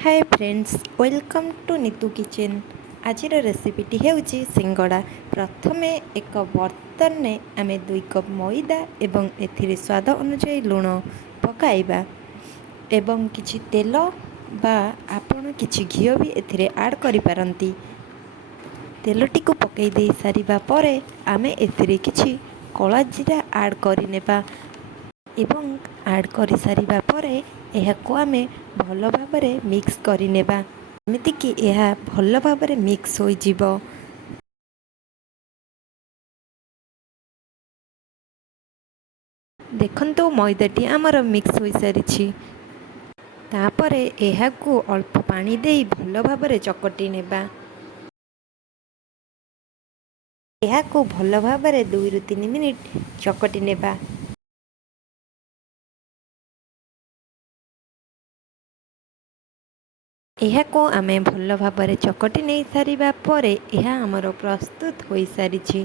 Hi friends, welcome to Neetu kitchen. आज रेसिपीटी हेउची सिंगड़ा। प्रथमे एक बर्तन में आमे 2 कप मैदा एवं एथिरे स्वाद अनुसार लुण पकाइबा एवं किछि तेल बा आपण किछि घिओ भी एथिरे ऐड करि पारंती। तेलटी को पकई दे सारिबा परे आमे एथिरे किछि कला जीरा ऐड करि नेबा एवं ऐड करि सारिबा परे एहाको आमे भल भाबरे मिक्स करि नेबा एमिति कि एहा भल भाबरे मिक्स होई जिवो। देखंतु मैदाटी आमर मिक्स होई सारिछि। तापरे एहाकू अल्प पानी देई भल भाबरे चकटी नेबा। एहाकू भल भाबरे 2 ରୁ 3 मिनिट चकटी नेबा। एहाको आमे भल भाबरे चकटी नहीं सारिबा परे एहा आमर प्रस्तुत होई सारिछि।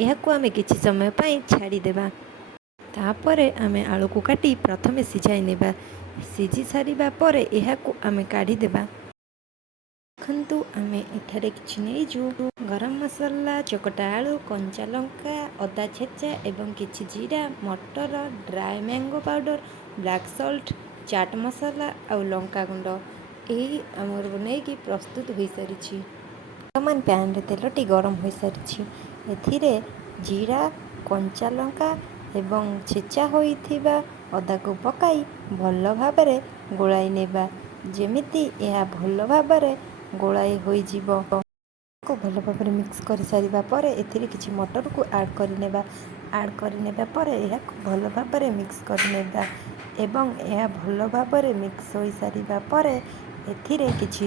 एहाको आमे किछि समय पई छाड़ी देबा। तापरे आमे आलू को काटी प्रथमे सिझाई नेबा। सिझी सारिबा परे एहाको आमे काढ़ी देबा। देखंतु आमे एठारे किछि नेइजु गरम मसला, चकटा आलू, कंचा लंका, अदा छेचा एवं किछि जीरा, मटर, dry mango powder, black salt, chaat masala और लंका गुंड एही आमर बनेकी प्रस्तुत होई सारिछि। वर्तमान पैन रे तेलटी गरम होई सारिछि। एथिरे जीरा, कंचा लंका एवं छेचा होइथिबा अदा को पकाई भल भाबरे गोलाई नेबा। जेमिति एहा भल भाबरे गोलाई होई जिवो। को भल भाबरे मिक्स करि सारिबा परे एथिरे किछि मटर को ऐड करि नेबा। ऐड करि नेबा परे एहा भल भाबरे मिक्स करि नेबा एवं एहा भल भाबरे मिक्स होई सारिबा परे एथिरे किछि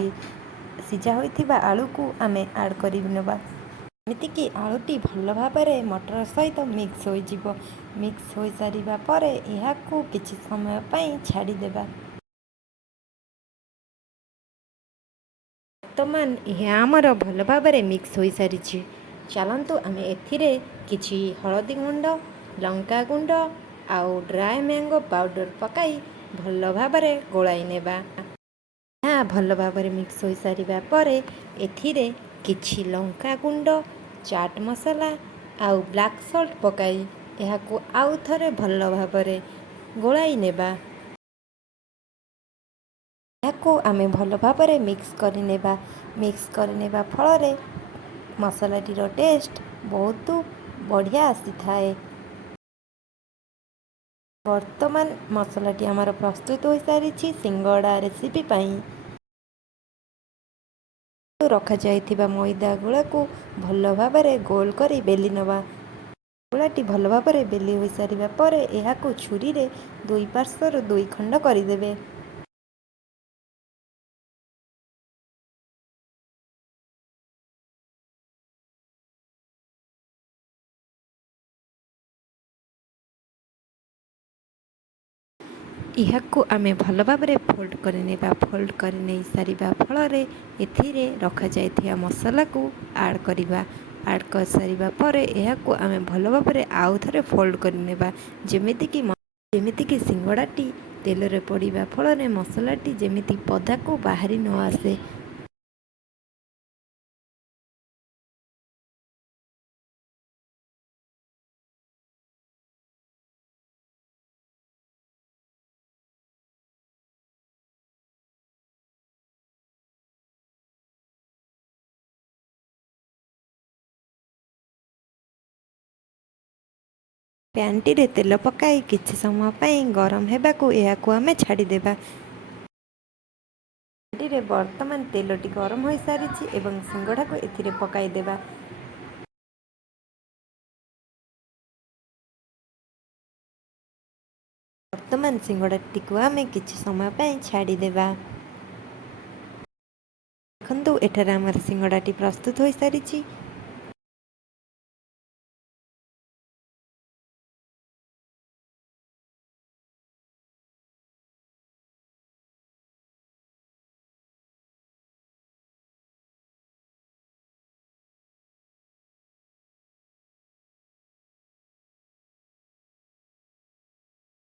सिझा होइथिबा आलू को आमे ऐड करि नेबा। एमितिकि आलूटी भल भाबरे मटर सहित मिक्स होई जिवो। मिक्स होई सारिबा परे एहाकू किछि समय पई छाड़ी देबा। वर्तमान यह आमर भल भाबरे मिक्स होई सारिछि। चलंतु आमे एथिरे किछि हळदी गुंड, लंका गुंड आउ ड्राई मैंगो पाउडर पकाई भल भाबरे गोलाई नेबा। ଏହା भल भाबरे मिक्स होई सारिबा परे एथिरे किछि लंका गुंड, चाट मसला आउ ब्लैक सॉल्ट पकाई एहाकू आउ थरे भल भाबरे गोलाई नेबा। एहाकू आमे भल भाबरे मिक्स करि नेबा। मिक्स करि नेबा फଳରେ मसलाटीर टेस्ट बहुत बढ़िया आसी थाए। वर्तमान मसलाटी आमर प्रस्तुत होई सारिछि सिंगड़ा रेसिपी पई। रखा जाइथिबा मैदा गुला को भल भाबरे गोल करी बेली नवा। गुलाटी भल भाबरे बेली होई सारिबा परे एहाकू छुरी रे 2 पार्श्वर 2 खंड करिदेबे। एहाकू आमे भल भाबरे फोल्ड करि नेबा। फोल्ड करि नै सारिबा फଳରେ एथिरे रखा जाइथिया मसला को ऐड करिबा। ऐड कर सारिबा परे एहाकू आमे भल भाबरे आउ थरे फोल्ड करि नेबा। जेमिति कि सिंगड़ाटी तेल रे पड़िबा फଳରେ मसलाटी जेमिति पदा को बाहरी न आसे। पैनटी रे तेल पकाई किछि समय पई गरम हेबाकू एहाकू आमे छाड़ी देबा। पैनटी रे वर्तमान तेलटी गरम होई सारिछि एवं सिंगड़ा को एथिरे पकाई देबा। वर्तमान सिंगड़ाटी को आमे किछि समय पई छाड़ी देबा। देखंतु एठारे आमर सिंगड़ाटी प्रस्तुत होई सारिछि।